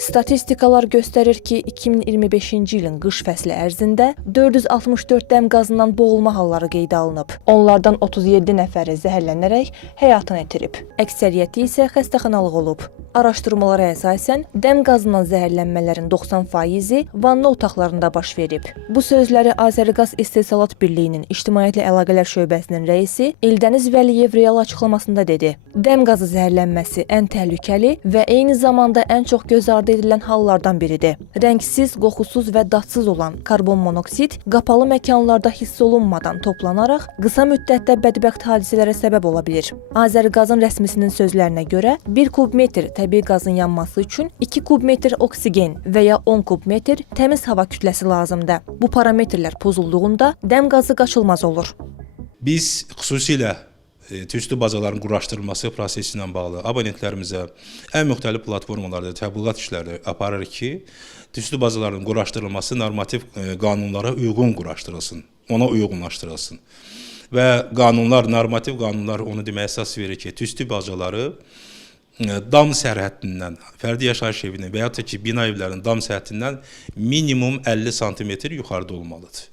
Statistikalar göstərir ki, 2025-ci ilin qış fəsli ərzində 464 dəm qazından boğulma halları qeydə alınıb. Onlardan 37 nəfəri zəhərlənərək həyatını itirib. Əksəriyyəti isə xəstəxanalıq olub. Araşdırmalara əsasən, dəm qazından zəhərlənmələrin 90%-i vanna otaqlarında baş verib. Bu sözləri Azəriqaz İstehsalat Birliyinin İctimaiyyətlə Əlaqələr Şöbəsinin rəisi Eldəniz Vəliyev real açıqlamasında dedi. Dəm qazı zəhərlənməsi ən təhlükəli və eyni zamanda ən çox göz ardı edilən hallardan biridir. Rəngsiz, qoxusuz və dadsız olan karbon monoksid qapalı məkanlarda hiss olunmadan toplanaraq qısa müddətdə bədbəxt hadisələrə səbəb ola bilir. Azəriqazın rəsmisinin sözlərinə görə 1 kubmetr təbii qazın yanması üçün 2 kubmetr oksigen və ya 10 kubmetr təmiz hava kütləsi lazımdır. Bu parametrlər pozulduğunda dəm qazı qaçılmaz olur. Biz xüsusilə tüstü bazaların quraşdırılması prosesi ilə bağlı abonentlərimizə ən müxtəlif platformalarda təbliğat işləri aparır ki, tüstü bazalarının quraşdırılması normativ qanunlara uyğun quraşdırılsın, ona uyğunlaşdırılsın. Və qanunlar, normativ qanunlar onu deməyə əsas verir ki, tüstü bazaları dam sərhəddindən, fərdi yaşayış evinin və ya da ki, bina evlərinin dam sərhəddindən minimum 50 sm yuxarıda olmalıdır.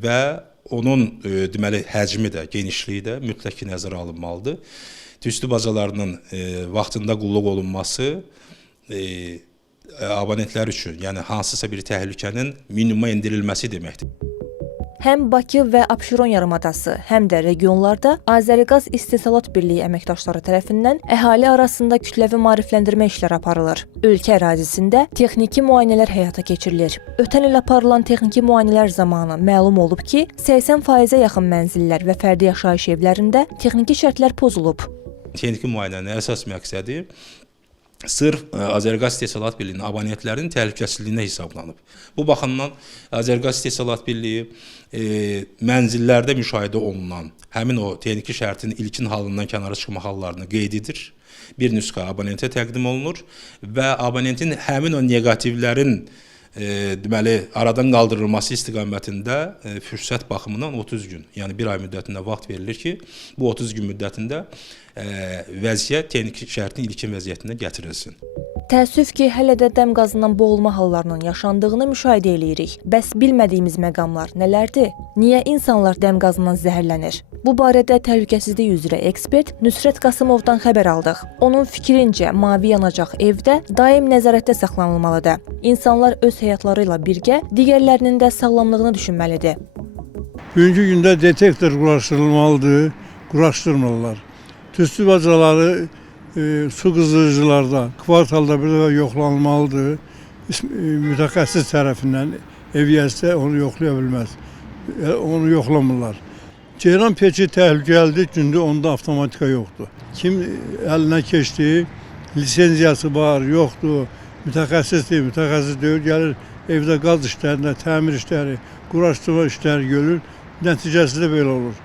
Və onun deməli həcmi də, genişliyi də mütləq nəzərə alınmalıdır. Tüstü bazalarının vaxtında qulluq olunması abonentlər üçün, yəni hansısa bir təhlükənin minimuma endirilməsi deməkdir. Həm Bakı və Abşeron yarımadası, həm də regionlarda Azəriqaz İstehsalat Birliyi əməkdaşları tərəfindən əhali arasında kütləvi maarifləndirmə işləri aparılır. Ölkə ərazisində texniki müayinələr həyata keçirilir. Ötən il aparılan texniki müayinələr zamanı məlum olub ki, 80%-ə yaxın mənzillər və fərdi yaşayış evlərində texniki şərtlər pozulub. Texniki müayinənin əsas məqsədi sırf Azəriqaz İstehsalat Birliyinin abonentlərinin təhlükəsizliyinə hesablanıb. Bu baxımdan Azəriqaz İstehsalat Birliyi mənzillərdə müşahidə olunan həmin o texniki şərtin ilkin halından kənara çıxma hallarını qeyd edir. Bir nüsxə abonentə təqdim olunur və abonentin həmin o neqativlərin deməli aradan qaldırılması istiqamətində fürsət baxımından 30 gün, yəni bir ay müddətində vaxt verilir ki, bu 30 gün müddətində vəziyyət texniki şərtin ilkin vəziyyətinə gətirilsin. Təəssüf ki, hələ də dəm qazından boğulma hallarının yaşandığını müşahidə edirik. Bəs bilmədiyimiz məqamlar nələrdir? Niyə insanlar dəm qazından zəhərlənir? Bu barədə təhlükəsizlik üzrə ekspert Nüsrət Qasımovdan xəbər aldıq. Onun fikrincə, mavi yanacaq evdə daim nəzarətdə saxlanılmalıdır. İnsanlar öz həyatları ilə birgə digərlərinin də sağlamlığını düşünməlidir. Bugünkü gündə detektor quraşdırılmalıdır, quraşdırmırlar. Tüstü bacaları su qızdırıcılarda, kvartalda bir dəfə yoxlanılmalıdır. Mütəxəssis tərəfindən ev yəsə onu yoxlaya bilməz. Onu yoxlamırlar. Ceyran peçi təhlükəlidir, çünki onda avtomatika yoxdur. Kim əlinə keçdi, lisenziyası var, yoxdur, mütəxəssisdir, mütəxəssis deyil, gəlir evdə qaz işlərində, təmir işləri, quraşdırma işləri görür, nəticəsi də belə olur.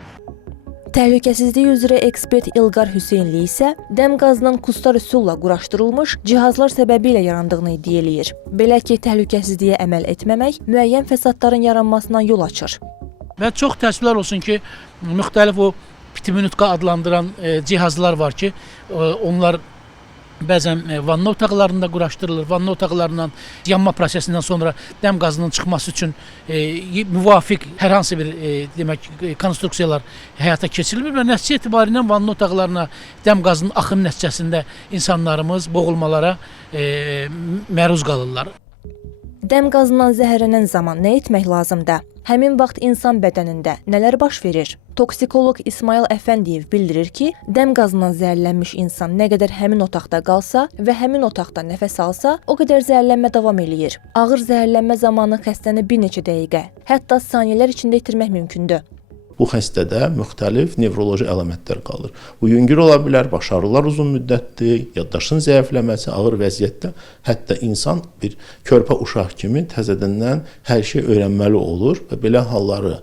Təhlükəsizlik üzrə ekspert İlqar Hüseynli isə dəm qazının kustar üsulla quraşdırılmış cihazlar səbəbilə yarandığını iddia eləyir. Belə ki, təhlükəsizliyə əməl etməmək müəyyən fəsadların yaranmasına yol açır. Və çox təəssüflər olsun ki, müxtəlif o pitiminutka adlandıran cihazlar var ki, onlar bəzən vanna otaqlarında quraşdırılır. Vanna otaqlarından yanma prosesindən sonra dəm qazının çıxması üçün müvafiq hər hansı bir demək konstruksiyalar həyata keçirilir və nəticə etibarilə vanna otaqlarına dəm qazının axını nəticəsində insanlarımız boğulmalara məruz qalırlar. Dəm qazından zəhərlənən zaman nə etmək lazımdır? Həmin vaxt insan bədənində nələr baş verir? Toksikoloq İsmail Əfəndiyev bildirir ki, dəm qazından zəhərlənmiş insan nə qədər həmin otaqda qalsa və həmin otaqda nəfəs alsa, o qədər zəhərlənmə davam eləyir. Ağır zəhərlənmə zamanı xəstəni bir neçə dəqiqə, hətta saniyələr içində itirmək mümkündür. Bu xəstədə müxtəlif nevroloji əlamətlər qalır. Bu yüngül ola bilər, baş ağrılar uzun müddətli, yaddaşın zəifləməsi, ağır vəziyyətdə, hətta insan bir körpə uşaq kimi təzədəndən hər şey öyrənməli olur və belə halları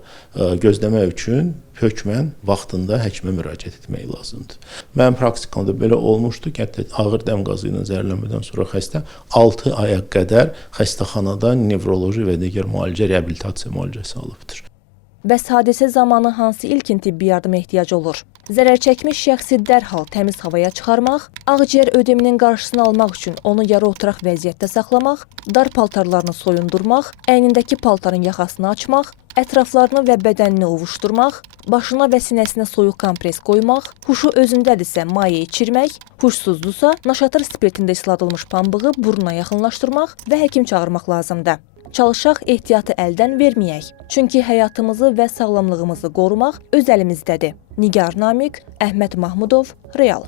gözləmək üçün hökmən vaxtında həkimə müraciət etmək lazımdır. Mənim praktikamda belə olmuşdu ki, hətta ağır dəm qazı ilə zəhərlənmədən sonra xəstə 6 aya qədər xəstəxanada nevroloji və digər müalicə, reabilitasiya müalicəsi alıbdır. Bəs hadisə zamanı hansı ilkin tibbi yardıma ehtiyac olur? Zərər çəkmiş şəxsi dərhal təmiz havaya çıxarmaq, ağciyər ödeminin qarşısını almaq üçün onu yarı oturaq vəziyyətdə saxlamaq, dar paltarlarını soyundurmaq, əynindəki paltarın yaxasını açmaq, ətraflarını və bədənini ovuşdurmaq, başına və sinəsinə soyuq kompres qoymaq, huşu özündədirsə maye içirmək, huşsuzdursa naşatır spirtində isladılmış pambığı burnuna yaxınlaşdırmaq və həkim çağırmaq lazımdır. Çalışaq ehtiyatı əldən verməyək. Çünki həyatımızı və sağlamlığımızı qorumaq öz əlimizdədir. Nigar Namiq, Əhməd Mahmudov, Real.